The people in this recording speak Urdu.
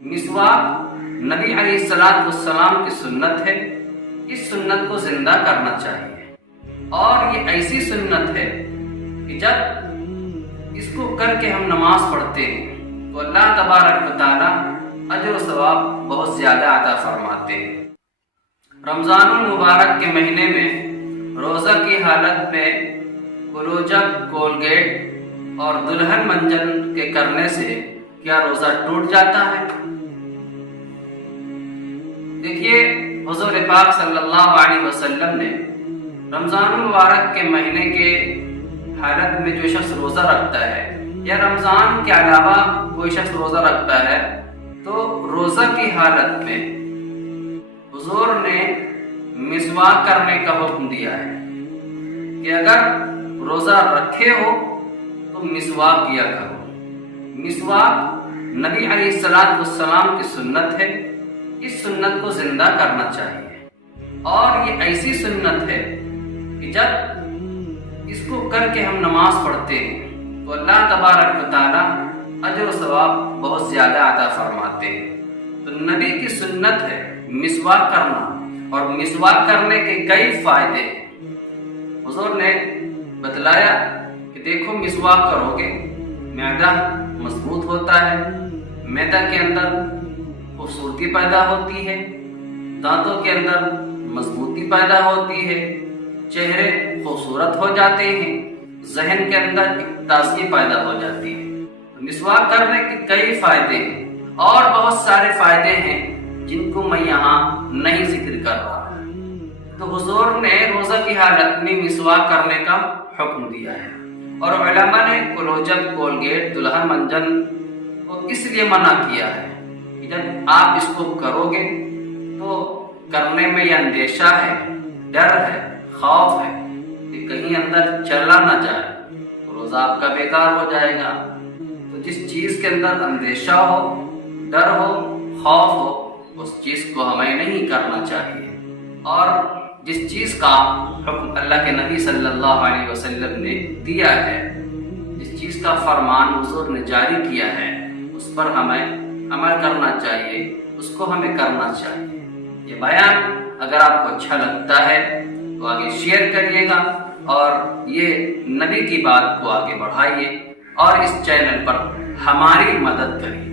مسواک نبی علیہ الصلوۃ والسلام کی سنت ہے۔ اس سنت کو زندہ کرنا چاہیے، اور یہ ایسی سنت ہے کہ جب اس کو کر کے ہم نماز پڑھتے ہیں تو اللہ تبارک و تعالی اجر و ثواب بہت زیادہ عطا فرماتے ہیں۔ رمضان المبارک کے مہینے میں روزہ کی حالت میں کلوجب، کولگیٹ اور دلہن منجن کے کرنے سے کیا روزہ ٹوٹ جاتا ہے؟ دیکھیے، حضور پاک صلی اللہ علیہ وسلم نے رمضان المبارک کے مہینے کے حالت میں جو شخص روزہ رکھتا ہے یا رمضان کے علاوہ کوئی شخص روزہ رکھتا ہے تو روزہ کی حالت میں حضور نے مسواک کرنے کا حکم دیا ہے کہ اگر روزہ رکھے ہو تو مسواک کیا کرو۔ مسواک نبی علیہ الصلوۃ والسلام کی سنت ہے۔ اس سنت کو زندہ کرنا چاہیے، اور یہ ایسی سنت ہے کہ جب اس کو کر کے ہم نماز پڑھتے ہیں تو اللہ تبارک و تعالی اجر و ثواب بہت زیادہ عطا فرماتے ہیں۔ تو نبی کی سنت ہے مسواک کرنا، اور مسواک کرنے کے کئی فائدے ہیں۔ حضور نے بتلایا کہ دیکھو، مسواک کرو گے معدہ مضبوط ہوتا ہے، معدہ کے اندر خوبصورتی پیدا ہوتی ہے، دانتوں کے اندر مضبوطی پیدا ہوتی ہے، چہرے خوبصورت ہو جاتے ہیں، ذہن کے اندر ایک تازگی پیدا ہو جاتی ہے۔ مسواک کرنے کے کئی فائدے ہیں، اور بہت سارے فائدے ہیں جن کو میں یہاں نہیں ذکر کر رہا۔ تو حضور نے روزہ کی حالت میں مسواک کرنے کا حکم دیا ہے، اور علماء نے کلوجب، کولگیٹ، دلہن منجن کو اس لیے منع کیا ہے کہ جب آپ اس کو کرو گے تو کرنے میں یہ اندیشہ ہے، ڈر ہے، خوف ہے کہ کہیں اندر چلا نہ جائے تو روزہ آپ کا بیکار ہو جائے گا۔ تو جس چیز کے اندر اندیشہ ہو، ڈر ہو، خوف ہو، اس چیز کو ہمیں نہیں کرنا چاہیے، اور جس چیز کا حکم اللہ کے نبی صلی اللہ علیہ وسلم نے دیا ہے، جس چیز کا فرمان حضور نے جاری کیا ہے، اس پر ہمیں عمل کرنا چاہیے، اس کو ہمیں کرنا چاہیے۔ یہ بیان اگر آپ کو اچھا لگتا ہے تو آگے شیئر کریے گا، اور یہ نبی کی بات کو آگے بڑھائیے، اور اس چینل پر ہماری مدد کریے۔